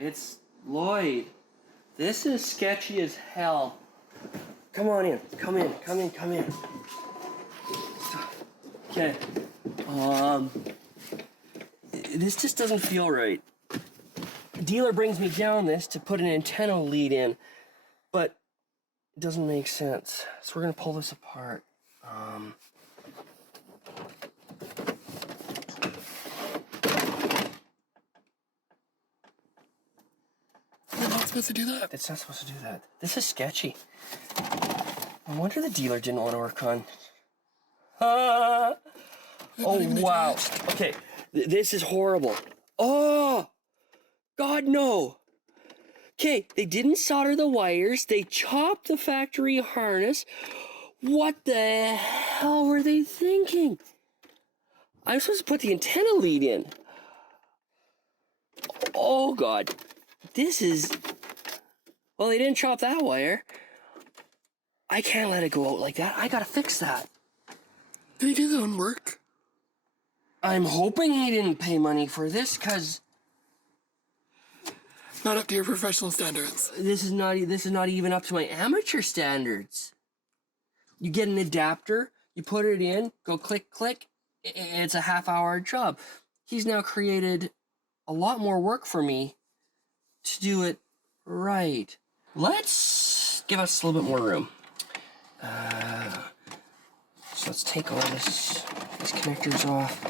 It's Lloyd. This is sketchy as hell. Come on in. Come in. Okay. This just doesn't feel right. The dealer brings me down this to put an antenna lead in, but it doesn't make sense. So we're gonna pull this apart. You're not supposed to do that. It's not supposed to do that. This is sketchy. I wonder the dealer didn't want to work on. Oh, wow. Okay, this is horrible. Oh, God, no. Okay, they didn't solder the wires. They chopped the factory harness. What the hell were they thinking? I'm supposed to put the antenna lead in. Oh, God. This is... Well, they didn't chop that wire. I can't let it go out like that. I gotta fix that. Did he do his own work? I'm hoping he didn't pay money for this, because Not up to your professional standards. this is not even up to my amateur standards. You get an adapter, you put it in, go click, click. It's a half-hour job. He's now created a lot more work for me to do it right. Let's give us a little bit more room. So let's take all these connectors off.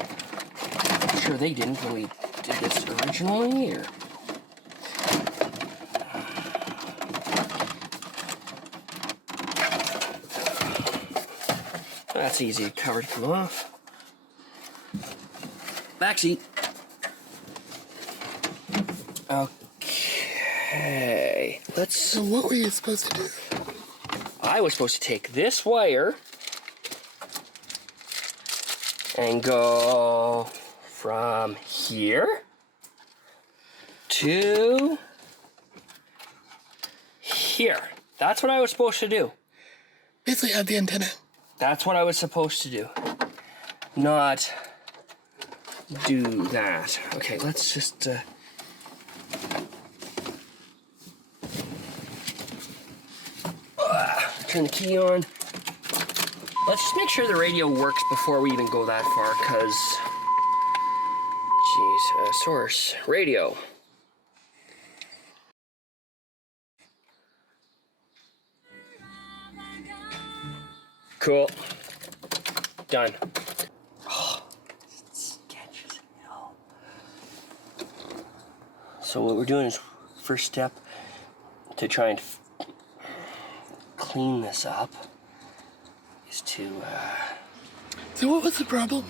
I'm sure they didn't when we did this originally, or... That's easy to cover to come off. Back seat. Okay, let's... So what were you supposed to do? I was supposed to take this wire and go from here to here. That's what I was supposed to do. Basically add the antenna. That's what I was supposed to do. Not do that. Okay, let's just... turn the key on. Let's just make sure the radio works before we even go that far, because... Jeez, source, radio. Cool. Done. Oh, sketch as hell. So what we're doing is, first step to try and clean this up is to... So what was the problem?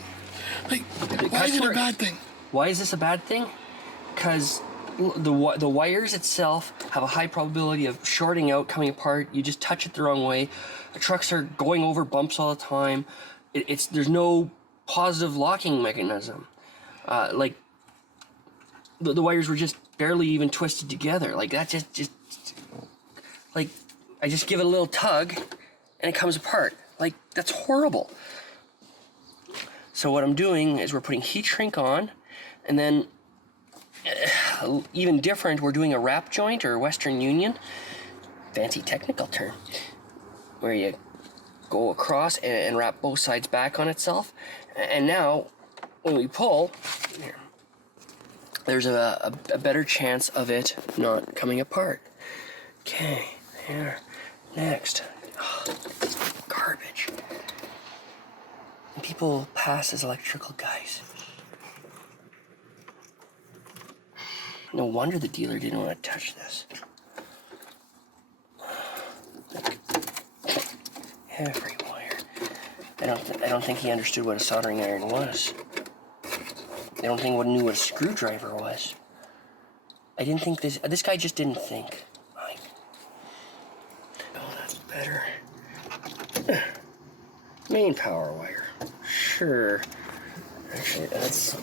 Like, why is it a bad thing? Why is this a bad thing? Because the wires itself have a high probability of shorting out, coming apart. You just touch it the wrong way. The trucks are going over bumps all the time. There's no positive locking mechanism. Like the wires were just barely even twisted together. Like that just like I just give it a little tug and it comes apart. Like that's horrible. So what I'm doing is we're putting heat shrink on, and then even different, we're doing a wrap joint or Western Union, fancy technical term, where you go across and wrap both sides back on itself. And now, when we pull, here, there's a better chance of it not coming apart. Okay, here, next. Oh, garbage. And people pass as electrical guys. No wonder the dealer didn't want to touch this. Every wire. I don't think he understood what a soldering iron was. I don't think he knew what a screwdriver was. I didn't think this guy just didn't think. Oh, that's better. Main power wire. Sure. Actually, that's a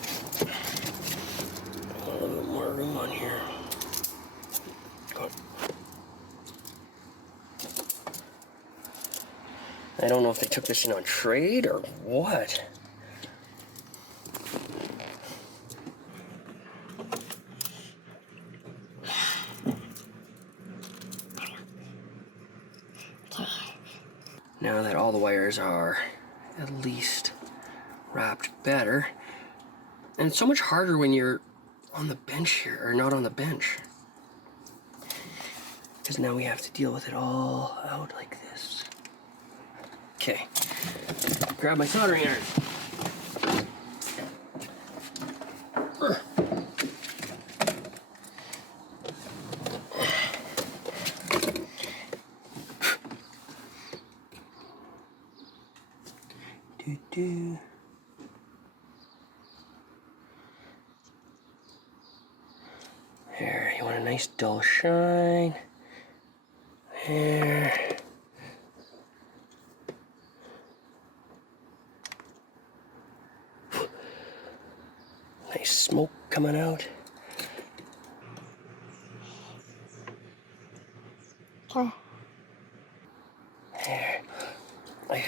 little bit more room on here. I don't know if they took this in on trade or what. Now that all the wires are at least wrapped better. And it's so much harder when you're on the bench here, or not on the bench. Because now we have to deal with it all out like this. Okay, grab my soldering iron. Do. There, you want a nice dull shine. There. Nice smoke coming out. Oh. There. Like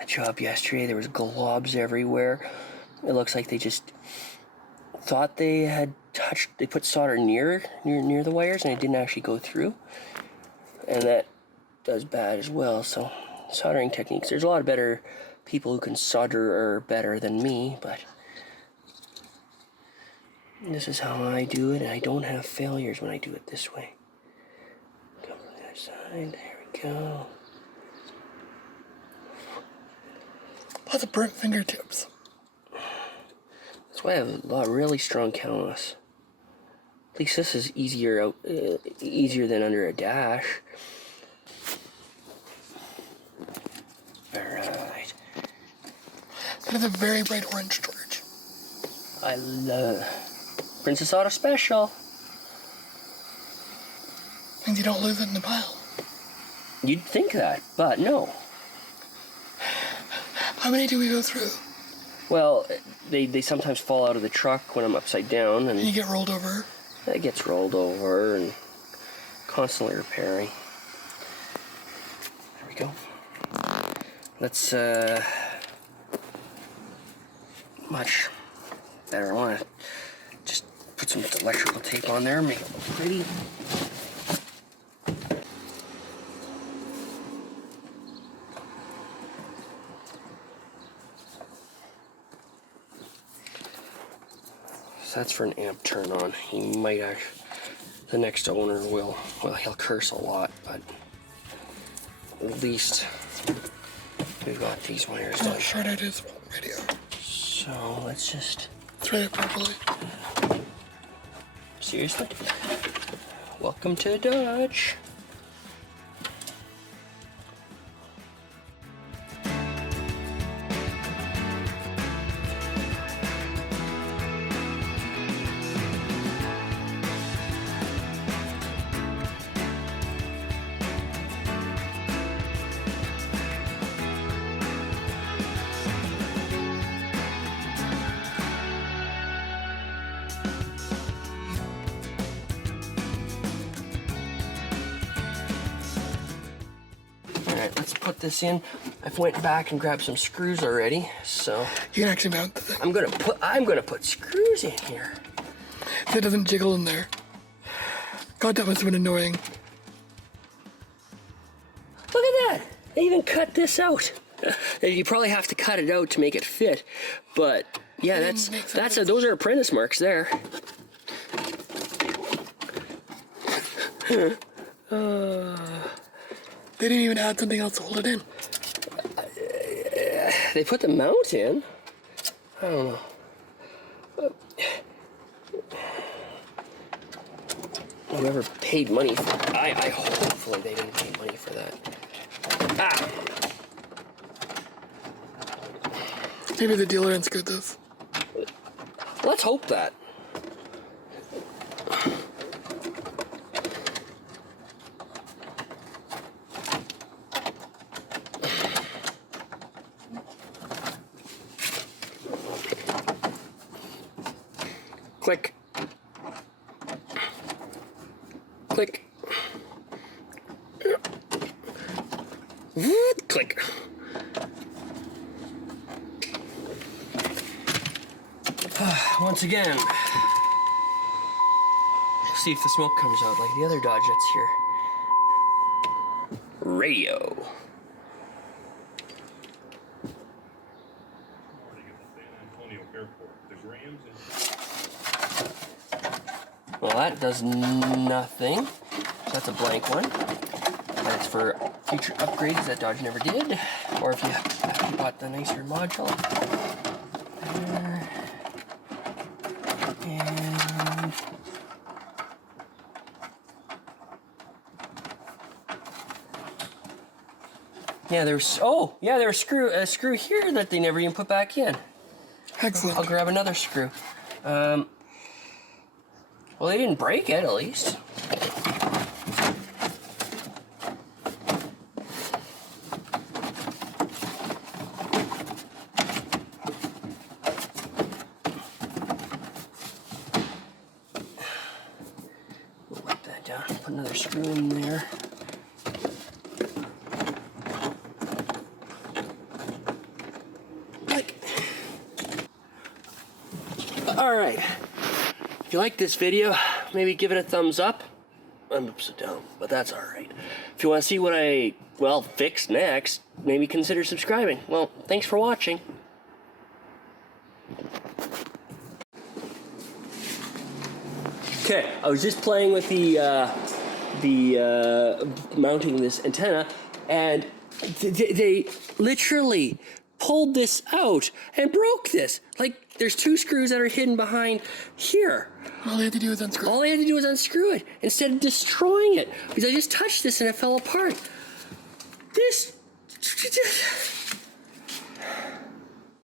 a job yesterday, there was globs everywhere. It looks like they just thought they had touched, they put solder near the wires and it didn't actually go through. And that does bad as well. So soldering techniques, there's a lot of better people who can solder better than me, but this is how I do it, and I don't have failures when I do it this way. Go from the other side, there we go. Lots of burnt fingertips. That's why I have a lot of really strong callus. At least this is easier than under a dash. Alright. That is a very bright orange, George. I love Princess Auto Special. Means you don't lose it in the pile. You'd think that, but no. How many do we go through? Well, they sometimes fall out of the truck when I'm upside down, and You get rolled over. it gets rolled over and constantly repairing. There we go. Let's much better. I want to just put some electrical tape on there, make it look pretty. So that's for an amp turn on. He might actually, the next owner will, well, he'll curse a lot, but at least we've got these wires done. Short out his radio. So let's just... Thread it properly. Seriously? Welcome to Dutch. Alright, let's put this in. I've went back and grabbed some screws already, so You can actually mount the thing. I'm gonna put screws in here. So it doesn't jiggle in there. God, that must have been annoying. Look at that! They even cut this out. You probably have to cut it out to make it fit, but yeah, those are apprentice marks there. They didn't even add something else to hold it in. They put the mount in. I don't know. Whoever paid money for I hopefully they didn't pay money for that. Ah! Maybe the dealer unscrewed this. Let's hope that. Click. Click. Click. Once again, see if the smoke comes out like the other Dodgettes here. Radio. that does nothing. So that's a blank one. That's for future upgrades that Dodge never did. Or if you bought the nicer module. There. And yeah, there's there's a screw here that they never even put back in. Excellent. I'll grab another screw. Well, they didn't break it, at least. We'll let that down. Put another screw in there. All right. If you like this video, maybe give it a thumbs up. I'm upside down, but that's all right. If you want to see what I, fix next, maybe consider subscribing. Well, thanks for watching. Okay, I was just playing with the mounting this antenna, and they literally pulled this out and broke this. Like, there's two screws that are hidden behind here. All they had to do was unscrew. All I had to do was unscrew it instead of destroying it, because I just touched this and it fell apart. This